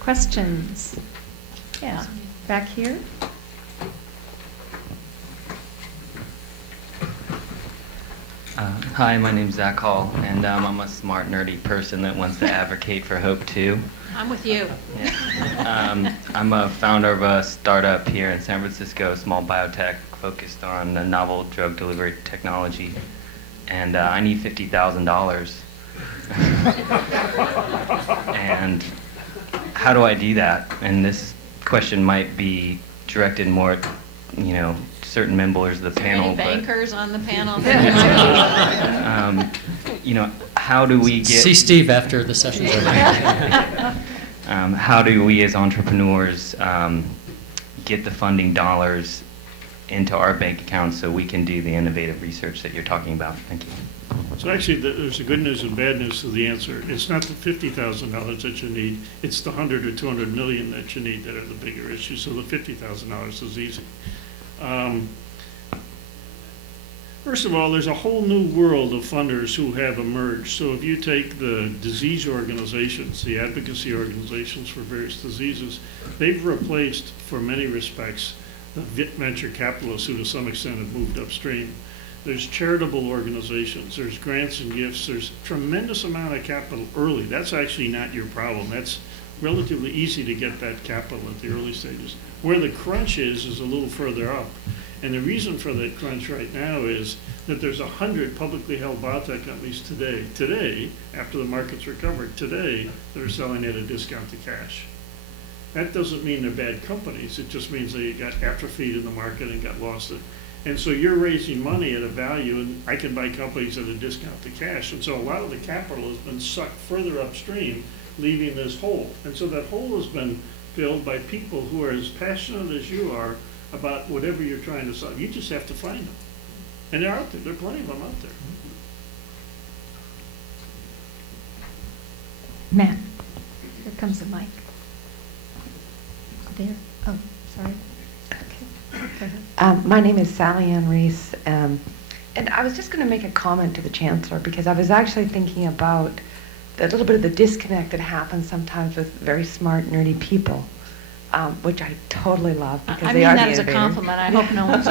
Questions? Yeah, back here. Hi, my name's Zach Hall, and I'm a smart, nerdy person that wants to advocate for hope, too. I'm with you. Yeah. I'm a founder of a startup here in San Francisco, a small biotech focused on a novel drug delivery technology, and I need $50,000. And how do I do that? And this question might be directed more at, certain members of the panel. Any bankers on the panel? How do we get... See Steve after the session's over. How do we as entrepreneurs get the funding dollars into our bank accounts so we can do the innovative research that you're talking about? Thank you. So actually, there's a good news and bad news to the answer. It's not the $50,000 that you need. It's the 100 or 200 million that you need that are the bigger issues. So the $50,000 is easy. First of all, there's a whole new world of funders who have emerged. So if you take the disease organizations, the advocacy organizations for various diseases, they've replaced, for many respects, the venture capitalists who to some extent have moved upstream. There's charitable organizations, there's grants and gifts, there's tremendous amount of capital early. That's actually not your problem. That's relatively easy to get that capital at the early stages. Where the crunch is a little further up. And the reason for that crunch right now is that there's 100 publicly held biotech companies today, after the market's recovered, today, that are selling at a discount to cash. That doesn't mean they're bad companies. It just means they got atrophied in the market and got lost. And so you're raising money at a value, and I can buy companies at a discount to cash. And so a lot of the capital has been sucked further upstream, leaving this hole. And so that hole has been filled by people who are as passionate as you are about whatever you're trying to solve. You just have to find them. And they're out there. There are plenty of them out there. Matt, here comes the mic. There. Oh, sorry. My name is Sally Ann Reese, and I was just going to make a comment to the Chancellor because I was actually thinking about a little bit of the disconnect that happens sometimes with very smart, nerdy people, which I totally love because I they mean are that the as a innovators. compliment. I hope no one's...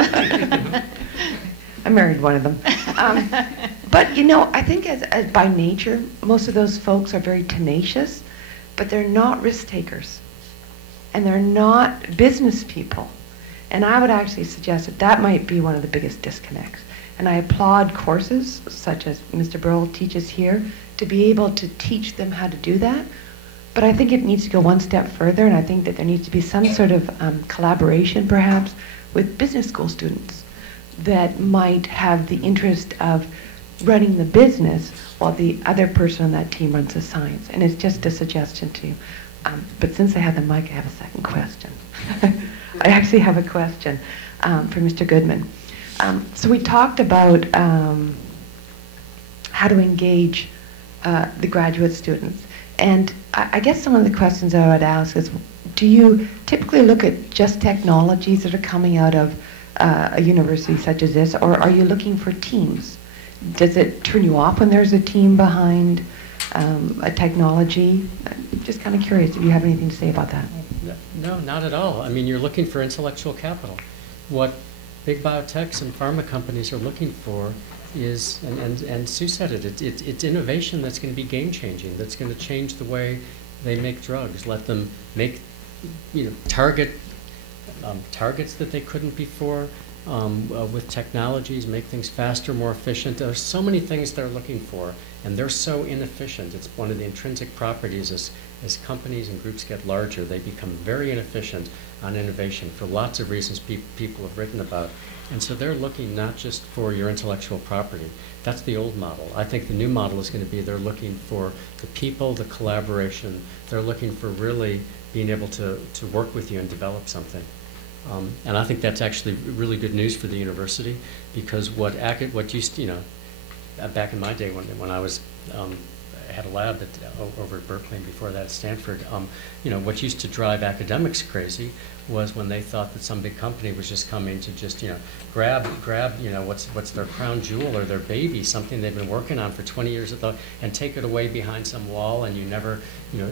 I married one of them. But I think as by nature, most of those folks are very tenacious, but they're not risk takers, and they're not business people. And I would actually suggest that that might be one of the biggest disconnects. And I applaud courses such as Mr. Burrell teaches here to be able to teach them how to do that. But I think it needs to go one step further, and I think that there needs to be some sort of collaboration perhaps with business school students that might have the interest of running the business while the other person on that team runs the science. And it's just a suggestion to you. But since I have the mic, I have a second question. I actually have a question for Mr. Goodman. So we talked about how to engage the graduate students. And I guess some of the questions I would ask is, do you typically look at just technologies that are coming out of a university such as this, or are you looking for teams? Does it turn you off when there's a team behind a technology? Just kind of curious if you have anything to say about that. No, not at all. I mean, you're looking for intellectual capital. What big biotechs and pharma companies are looking for is, and Sue said it, it's innovation that's going to be game-changing, that's going to change the way they make drugs, let them make, targets that they couldn't before, with technologies, make things faster, more efficient. There's so many things they're looking for, and they're so inefficient. It's one of the intrinsic properties as companies and groups get larger, they become very inefficient on innovation for lots of reasons people have written about. And so they're looking not just for your intellectual property. That's the old model. I think the new model is going to be they're looking for the people, the collaboration. They're looking for really being able to work with you and develop something. And I think that's actually really good news for the university, because what used to, back in my day when I was had a lab over at Berkeley and before that at Stanford. What used to drive academics crazy was when they thought that some big company was just coming to just, grab, what's their crown jewel or their baby, something they've been working on for 20 years and take it away behind some wall, and you never,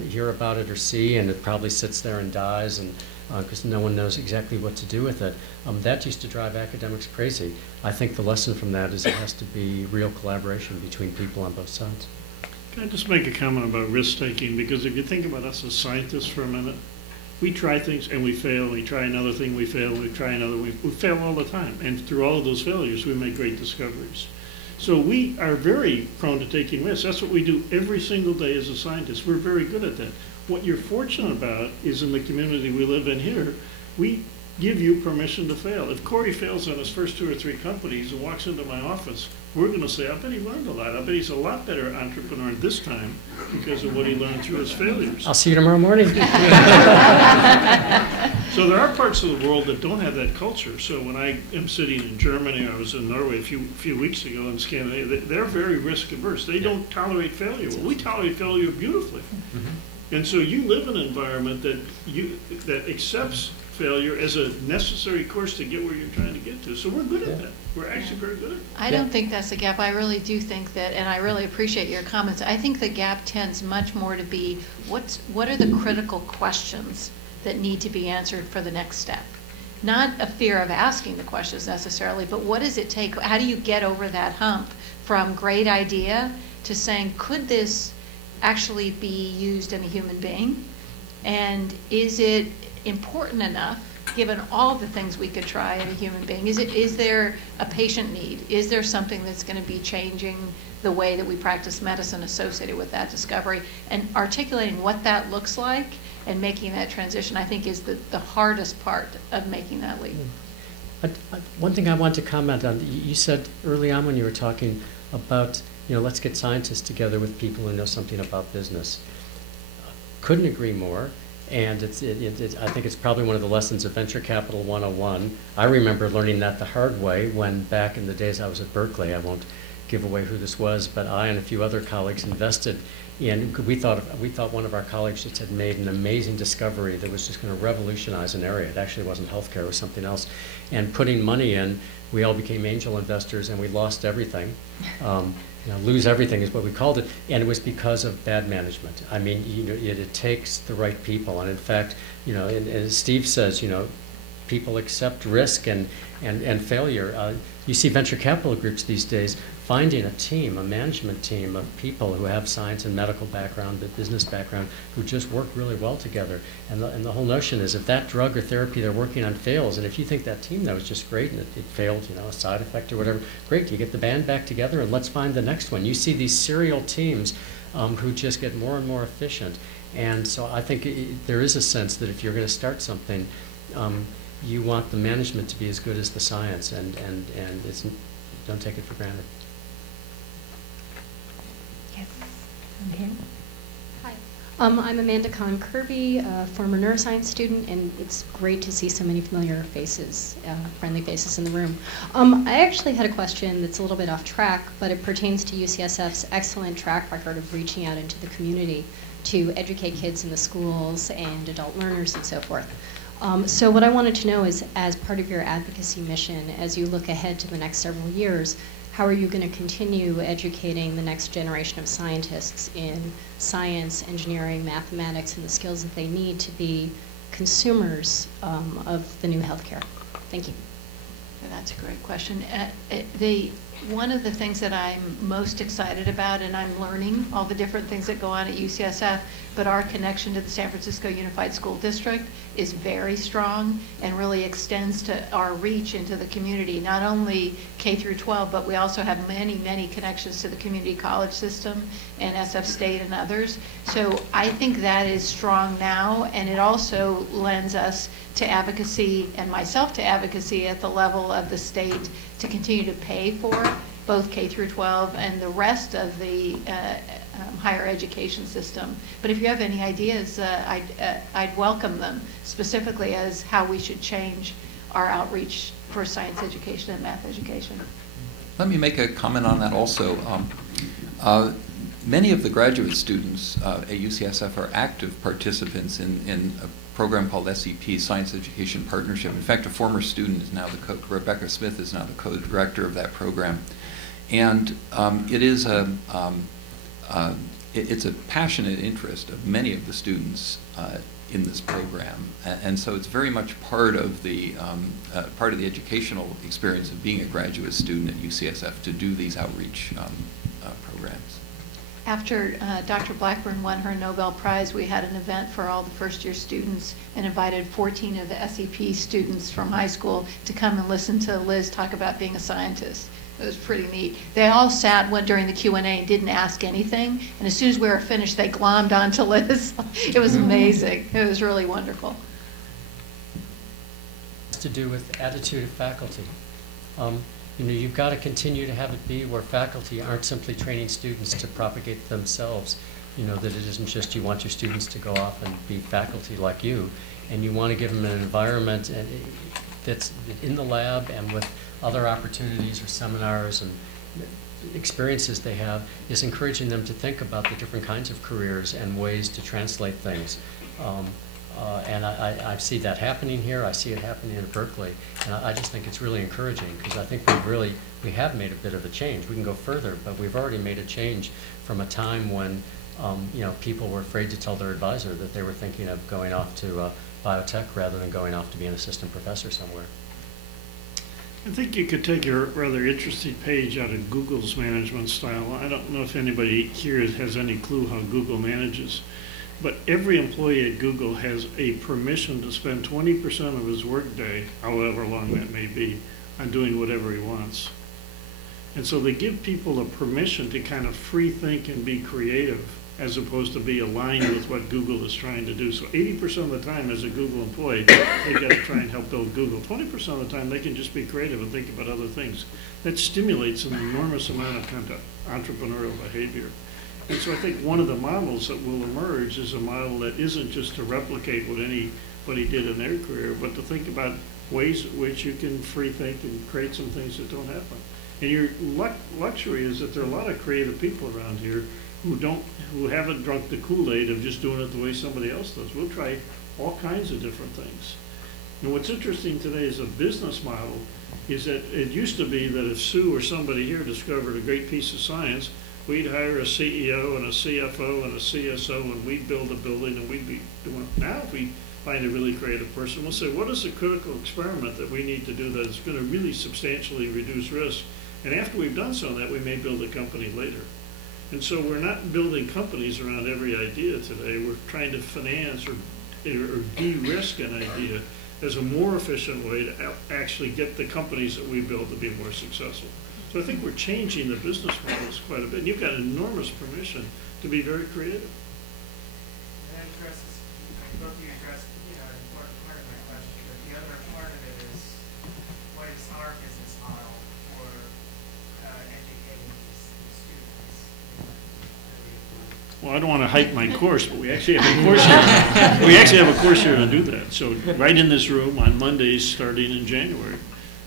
hear about it or see, and it probably sits there and dies, and because no one knows exactly what to do with it. That used to drive academics crazy. I think the lesson from that is it has to be real collaboration between people on both sides. Can I just make a comment about risk-taking? Because if you think about us as scientists for a minute, we try things and we fail, we try another thing, we fail, we try another, we fail all the time. And through all of those failures, we make great discoveries. So we are very prone to taking risks. That's what we do every single day as a scientist. We're very good at that. What you're fortunate about is in the community we live in here, we give you permission to fail. If Corey fails on his first 2 or 3 companies and walks into my office, we're going to say, I bet he learned a lot. I bet he's a lot better entrepreneur this time because of what he learned through his failures. I'll see you tomorrow morning. So there are parts of the world that don't have that culture. So when I am sitting in Germany, I was in Norway a few weeks ago in Scandinavia, they're very risk averse. They don't tolerate failure. Well, we tolerate failure beautifully. Mm-hmm. And so you live in an environment that accepts failure as a necessary course to get where you're trying to get to. So we're good at that. We're actually very good at it. I don't think that's a gap. I really do think that, and I really appreciate your comments. I think the gap tends much more to be what are the critical questions that need to be answered for the next step? Not a fear of asking the questions necessarily, but what does it take? How do you get over that hump from great idea to saying, could this actually be used in a human being? And is it important enough, given all the things we could try in a human being? Is there a patient need? Is there something that's going to be changing the way that we practice medicine associated with that discovery? And articulating what that looks like and making that transition, I think, is the hardest part of making that leap. One thing I want to comment on, you said early on when you were talking about, let's get scientists together with people who know something about business. Couldn't agree more. And I think it's probably one of the lessons of Venture Capital 101. I remember learning that the hard way when back in the days I was at Berkeley. I won't give away who this was, but I and a few other colleagues invested in, we thought one of our colleagues just had made an amazing discovery that was just going to revolutionize an area. It actually wasn't healthcare, it was something else. And putting money in, we all became angel investors and we lost everything. Lose everything is what we called it, and it was because of bad management. I mean, it takes the right people, and in fact, and as Steve says, people accept risk and failure. You see venture capital groups these days finding a management team of people who have science and medical background, but business background, who just work really well together. And the whole notion is if that drug or therapy they're working on fails, and if you think that team that was just great and it failed, a side effect or whatever, great, you get the band back together and let's find the next one. You see these serial teams who just get more and more efficient. And so I think there is a sense that if you're going to start something, you want the management to be as good as the science, and don't take it for granted. Yes, I'm here. Hi. I'm Amanda Kahn-Kirby, a former neuroscience student, and it's great to see so many familiar faces, friendly faces in the room. I actually had a question that's a little bit off track, but it pertains to UCSF's excellent track record of reaching out into the community to educate kids in the schools and adult learners and so forth. So what I wanted to know is, as part of your advocacy mission, as you look ahead to the next several years, how are you going to continue educating the next generation of scientists in science, engineering, mathematics, and the skills that they need to be consumers of the new healthcare? Thank you. That's a great question. One of the things that I'm most excited about, and I'm learning all the different things that go on at UCSF, but our connection to the San Francisco Unified School District is very strong and really extends to our reach into the community, not only K through 12, but we also have many, many connections to the community college system and SF State and others. So I think that is strong now, and it also lends us to advocacy, and myself to advocacy at the level of the state to continue to pay for both K through 12 and the rest of the higher education system. But if you have any ideas, I'd welcome them, specifically as how we should change our outreach for science education and math education. Let me make a comment on that also. Many of the graduate students at UCSF are active participants in a program called SEP, Science Education Partnership. In fact, a former student is now Rebecca Smith is now the co-director of that program. And it is it's a passionate interest of many of the students in this program, and so it's very much part of the educational experience of being a graduate student at UCSF to do these outreach programs. After Dr. Blackburn won her Nobel Prize, we had an event for all the first-year students and invited 14 of the SEP students from high school to come and listen to Liz talk about being a scientist. It was pretty neat. They all went during the Q&A and didn't ask anything, and as soon as we were finished, they glommed onto Liz. It was amazing. It was really wonderful. It's to do with attitude of faculty. You know, you've got to continue to have it be where faculty aren't simply training students to propagate themselves. You know, that it isn't just you want your students to go off and be faculty like you, and you want to give them an environment that's in the lab and with other opportunities or seminars and experiences they have, is encouraging them to think about the different kinds of careers and ways to translate things. And I see that happening here. I see it happening at Berkeley. And I just think it's really encouraging, because I think we have made a bit of a change. We can go further, but we've already made a change from a time when you know, people were afraid to tell their advisor that they were thinking of going off to biotech rather than going off to be an assistant professor somewhere. I think you could take a rather interesting page out of Google's management style. I don't know if anybody here has any clue how Google manages, but every employee at Google has a permission to spend 20% of his workday, however long that may be, on doing whatever he wants. And so they give people a permission to kind of free think and be creative, as opposed to be aligned with what Google is trying to do. So 80% of the time as a Google employee, they've got to try and help build Google. 20% of the time they can just be creative and think about other things. That stimulates an enormous amount of kind of entrepreneurial behavior. And so I think one of the models that will emerge is a model that isn't just to replicate what anybody did in their career, but to think about ways in which you can free think and create some things that don't happen. And your luxury is that there are a lot of creative people around here who haven't drunk the Kool-Aid of just doing it the way somebody else does. We'll try all kinds of different things. And what's interesting today as a business model is that it used to be that if Sue or somebody here discovered a great piece of science, we'd hire a CEO and a CFO and a CSO, and we'd build a building, and we'd be doing it. Now if we find a really creative person, we'll say, what is the critical experiment that we need to do that is going to really substantially reduce risk? And after we've done some of that, we may build a company later. And so we're not building companies around every idea today. We're trying to finance or de-risk an idea as a more efficient way to actually get the companies that we build to be more successful. So I think we're changing the business models quite a bit. And you've got enormous permission to be very creative. That addresses, both of you addressed an important part of my question, but the other part of it is, what is our business model for educating these students? Well, I don't want to hype my course, but we actually have a course here. We actually have a course here to do that. So right in this room on Mondays starting in January,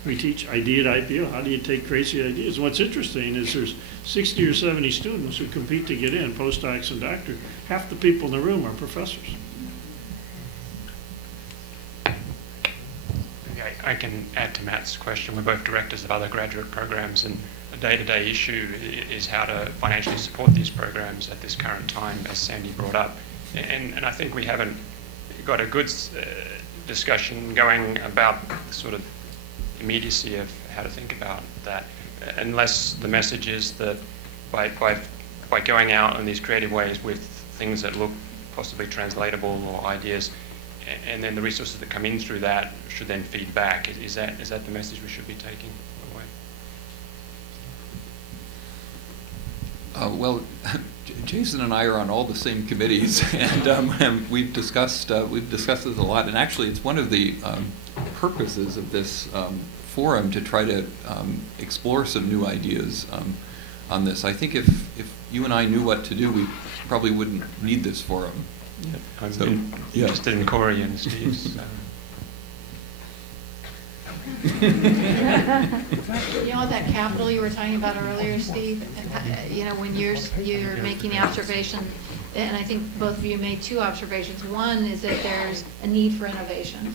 we teach idea to IPO. How do you take crazy ideas? And what's interesting is there's 60 or 70 students who compete to get in, postdocs and doctors. Half the people in the room are professors. Okay, I can add to Matt's question. We're both directors of other graduate programs, and a day-to-day issue is how to financially support these programs at this current time, as Sandy brought up. And I think we haven't got a good discussion going about the sort of immediacy of how to think about that, unless the message is that by going out in these creative ways with things that look possibly translatable or ideas, and then the resources that come in through that should then feed back. Is that the message we should be taking away? Well, Jason and I are on all the same committees, and we've discussed this a lot. And actually, it's one of the purposes of this forum to try to explore some new ideas on this. I think if you and I knew what to do, we probably wouldn't need this forum. Yeah, I'm interested in Corey and Steve's. You know, that capital you were talking about earlier, Steve, you know, when you're making the observation, and I think both of you made two observations. One is that there's a need for innovation.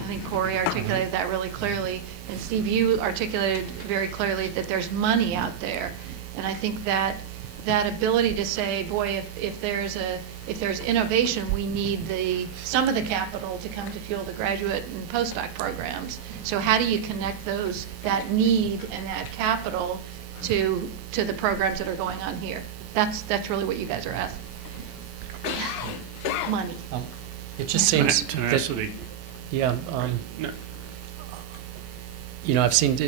I think Corey articulated that really clearly, and Steve, you articulated very clearly that there's money out there. And I think that ability to say, boy, if there's innovation, we need some of the capital to come to fuel the graduate and postdoc programs. So how do you connect that need and that capital to the programs that are going on here? That's really what you guys are asking. Money. It just seems tenacity. Yeah. No. You know, I've seen,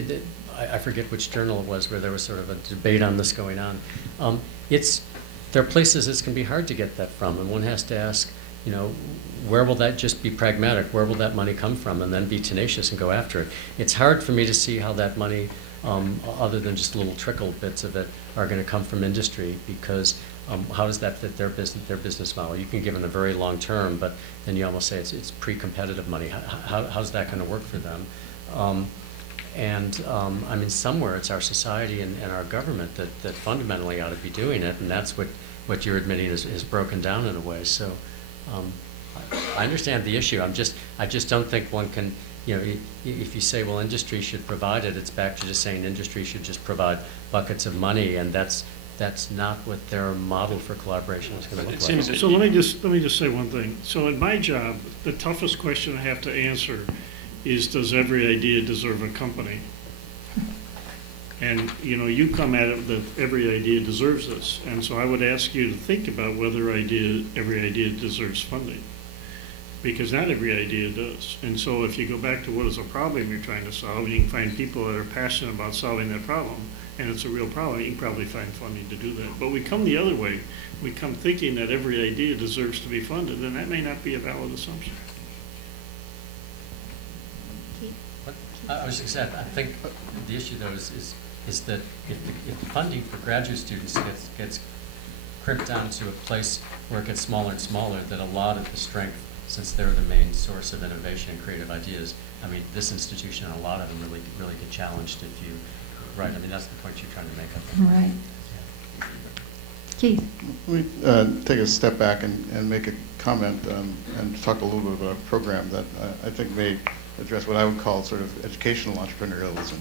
I forget which journal it was where there was sort of a debate on this going on. There are places it's going to be hard to get that from, and one has to ask, you know, where will that just be pragmatic? Where will that money come from? And then be tenacious and go after it. It's hard for me to see how that money, other than just little trickle bits of it, are going to come from industry, because how does that fit their business model? You can give them a very long term, but then you almost say it's pre-competitive money. How's that going to work for them? I mean, somewhere it's our society and our government that fundamentally ought to be doing it, and that's what you're admitting is broken down in a way. So I understand the issue. I just don't think one can, you know, if you say, well, industry should provide it, it's back to just saying industry should just provide buckets of money, and that's not what their model for collaboration is going to look like. So let me just say one thing. So in my job, the toughest question I have to answer is, does every idea deserve a company? And you know, you come at it that every idea deserves this, and so I would ask you to think about whether every idea deserves funding, because not every idea does. And so if you go back to what is a problem you're trying to solve, you can find people that are passionate about solving that problem, and it's a real problem, you can probably find funding to do that. But we come the other way. We come thinking that every idea deserves to be funded, and that may not be a valid assumption. I was just saying, I think the issue though is that if the funding for graduate students gets crimped down to a place where it gets smaller and smaller, that a lot of the strength, since they're the main source of innovation and creative ideas, I mean, this institution and a lot of them really get challenged if you, right, I mean, that's the point you're trying to make, I think. Right. Yeah. Keith. Let me take a step back and make a comment and talk a little bit about a program that I think may address what I would call sort of educational entrepreneurialism.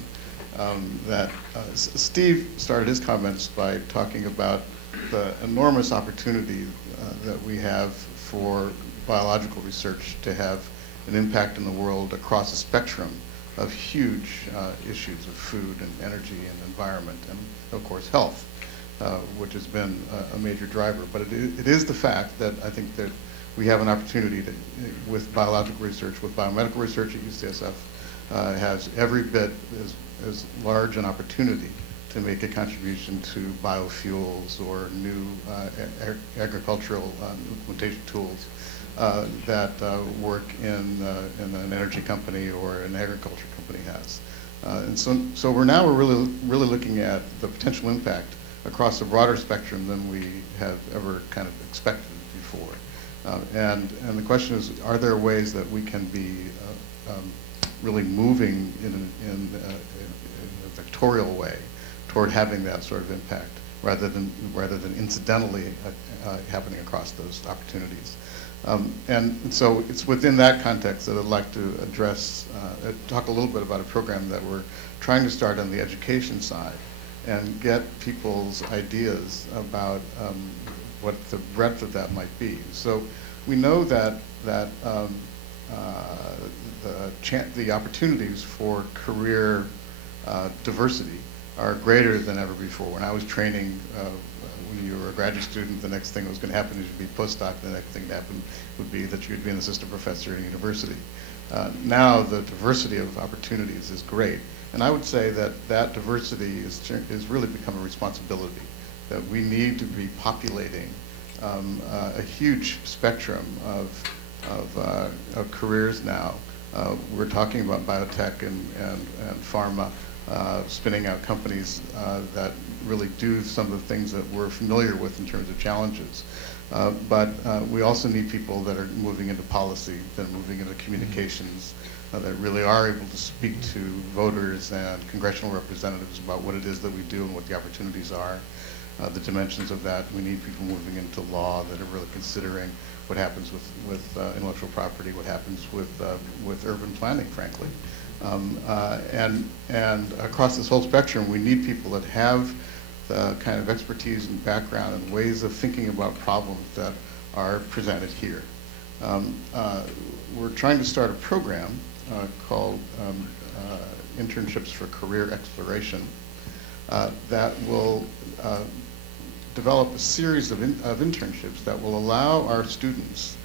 Steve started his comments by talking about the enormous opportunity that we have for biological research to have an impact in the world across a spectrum of huge issues of food and energy and environment and, of course, health, which has been a major driver. But it is the fact that I think that we have an opportunity to, with biological research, with biomedical research at UCSF, has every bit as large an opportunity to make a contribution to biofuels or new agricultural implementation tools that work in an energy company or an agriculture company has. And so we're really looking at the potential impact across a broader spectrum than we have ever kind of expected before. And the question is, are there ways that we can be really moving in a vectorial way toward having that sort of impact, rather than incidentally happening across those opportunities? And so it's within that context that I'd like to talk a little bit about a program that we're trying to start on the education side and get people's ideas about what the breadth of that might be. So we know that the opportunities for career diversity are greater than ever before. When I was training, when you were a graduate student, the next thing that was going to happen is you'd be postdoc. The next thing to happen would be that you'd be an assistant professor at a university. Now the diversity of opportunities is great, and I would say that diversity is really become a responsibility, that we need to be populating a huge spectrum of careers now. We're talking about biotech and pharma spinning out companies that really do some of the things that we're familiar with in terms of challenges. But we also need people that are moving into policy, that are moving into communications, that really are able to speak to voters and congressional representatives about what it is that we do and what the opportunities are, the dimensions of that. We need people moving into law that are really considering what happens with intellectual property, what happens with urban planning, frankly. And across this whole spectrum, we need people that have the kind of expertise and background and ways of thinking about problems that are presented here. We're trying to start a program called Internships for Career Exploration that will develop a series of internships that will allow our students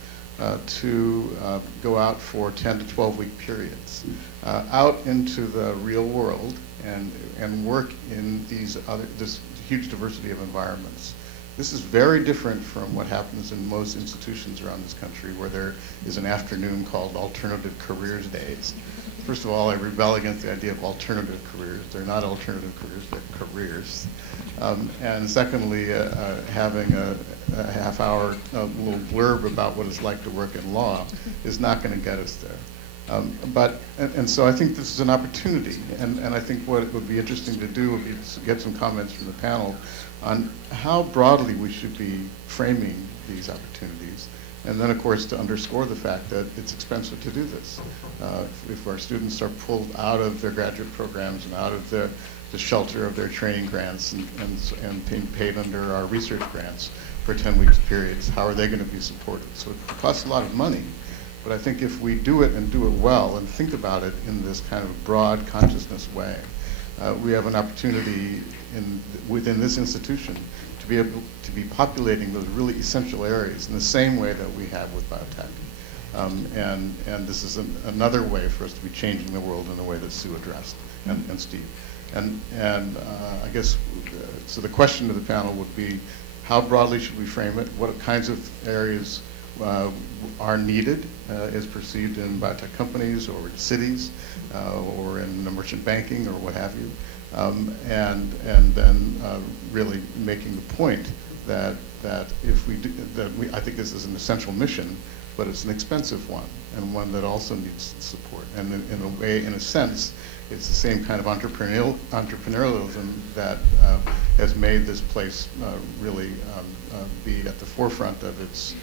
to go out for 10 to 12-week periods out into the real world and work in this huge diversity of environments. This is very different from what happens in most institutions around this country, where there is an afternoon called Alternative Careers Days. First of all, I rebel against the idea of alternative careers. They're not alternative careers, they're careers. And secondly, having a half-hour little blurb about what it's like to work in law is not going to get us there. And so I think this is an opportunity, and I think what would be interesting to do would be to get some comments from the panel on how broadly we should be framing these opportunities, and then of course to underscore the fact that it's expensive to do this. If our students are pulled out of their graduate programs and out of the shelter of their training grants and being paid under our research grants for 10-week periods, how are they going to be supported? So it costs a lot of money. But I think if we do it and do it well and think about it in this kind of broad consciousness way, we have an opportunity within this institution to be able to be populating those really essential areas in the same way that we have with biotech. And this is another way for us to be changing the world in the way that Sue addressed and Steve. And I guess, so the question to the panel would be, how broadly should we frame it? What kinds of areas are needed as perceived in biotech companies or in cities or in merchant banking or what have you, and then really making the point that if we do, I think this is an essential mission, but it's an expensive one and one that also needs support. And in a sense, it's the same kind of entrepreneurialism that has made this place really be at the forefront of its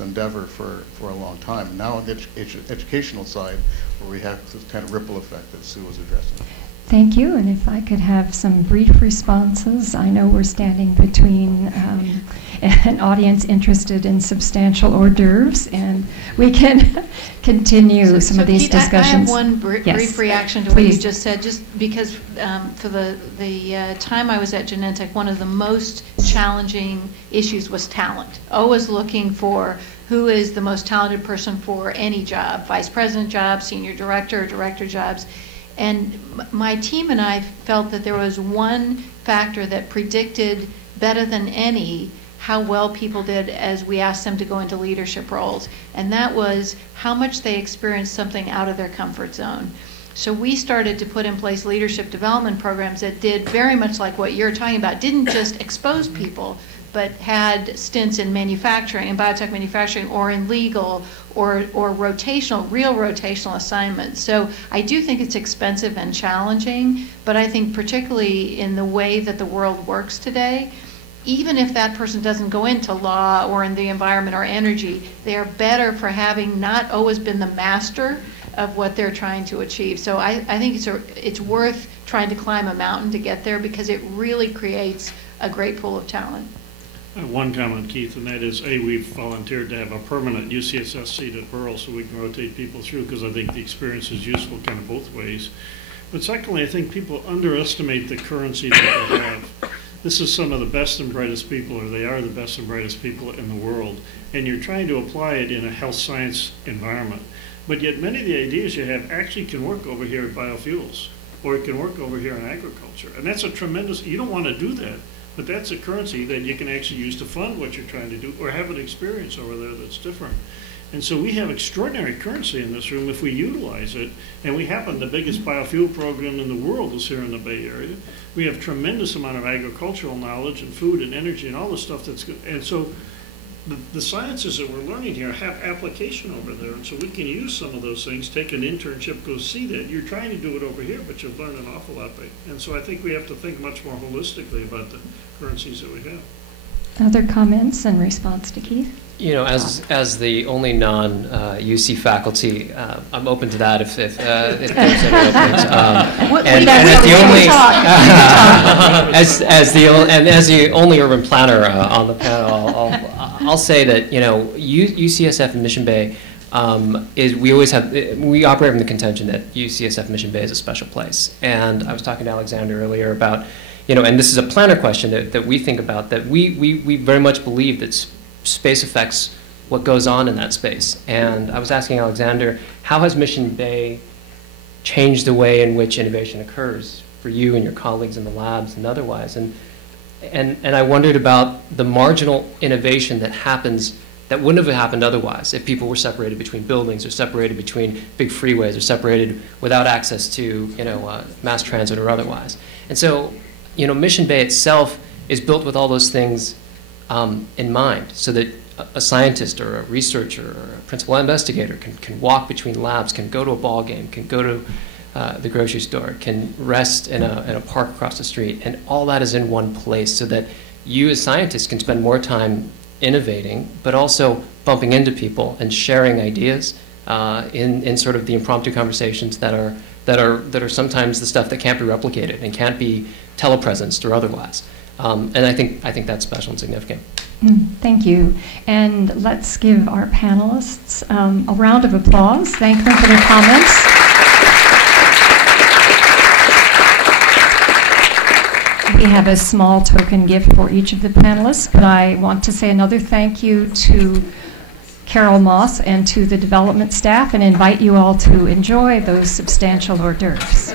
endeavor for a long time. Now on the educational side, where we have this kind of ripple effect that Sue was addressing. Thank you, and if I could have some brief responses. I know we're standing between an audience interested in substantial hors d'oeuvres, and we can continue some of these Keith, discussions. I have one brief reaction to what you just said, just because for the time I was at Genentech, one of the most challenging issues was talent. Always looking for who is the most talented person for any job, vice president job, senior director, director jobs. And my team and I felt that there was one factor that predicted better than any how well people did as we asked them to go into leadership roles. And that was how much they experienced something out of their comfort zone. So we started to put in place leadership development programs that did very much like what you're talking about, didn't just expose people, but had stints in manufacturing, in biotech manufacturing, or in legal, or real rotational assignments. So I do think it's expensive and challenging, but I think particularly in the way that the world works today, even if that person doesn't go into law or in the environment or energy, they are better for having not always been the master of what they're trying to achieve. So I think it's worth trying to climb a mountain to get there, because it really creates a great pool of talent. One comment, Keith, and that is, we've volunteered to have a permanent UCSF seat at Burrell so we can rotate people through, because I think the experience is useful kind of both ways. But secondly, I think people underestimate the currency that they have. This is some of the best and brightest people, or they are the best and brightest people in the world, and you're trying to apply it in a health science environment. But yet many of the ideas you have actually can work over here at biofuels, or it can work over here in agriculture. And that's a tremendous, you don't want to do that, but that's a currency that you can actually use to fund what you're trying to do, or have an experience over there that's different. And so we have extraordinary currency in this room if we utilize it. And we happen, the biggest biofuel program in the world is here in the Bay Area. We have tremendous amount of agricultural knowledge and food and energy and all the stuff that's good. And so the sciences that we're learning here have application over there, and so we can use some of those things, take an internship, go see that. You're trying to do it over here, but you'll learn an awful lot. And so I think we have to think much more holistically about the currencies that we have. Other comments in response to Keith? You know, as the only non-UC faculty, I'm open to that if there's any openings. And as the only urban planner on the panel, I'll say that, you know, UCSF and Mission Bay we operate from the contention that UCSF Mission Bay is a special place. And I was talking to Alexander earlier about, you know, and this is a planner question that we think about, that we very much believe that space affects what goes on in that space. And I was asking Alexander, how has Mission Bay changed the way in which innovation occurs for you and your colleagues in the labs and otherwise? And I wondered about the marginal innovation that happens that wouldn't have happened otherwise if people were separated between buildings or separated between big freeways or separated without access to, you know, mass transit or otherwise. And so, you know, Mission Bay itself is built with all those things in mind, so that a scientist or a researcher or a principal investigator can walk between labs, can go to a ball game, can go to the grocery store, can rest in a park across the street, and all that is in one place, so that you as scientists can spend more time innovating, but also bumping into people and sharing ideas in sort of the impromptu conversations that are sometimes the stuff that can't be replicated and can't be telepresenced or otherwise. And I think that's special and significant. Thank you. And let's give our panelists a round of applause. Thank them for their comments. We have a small token gift for each of the panelists, but I want to say another thank you to Carol Moss and to the development staff, and invite you all to enjoy those substantial hors d'oeuvres.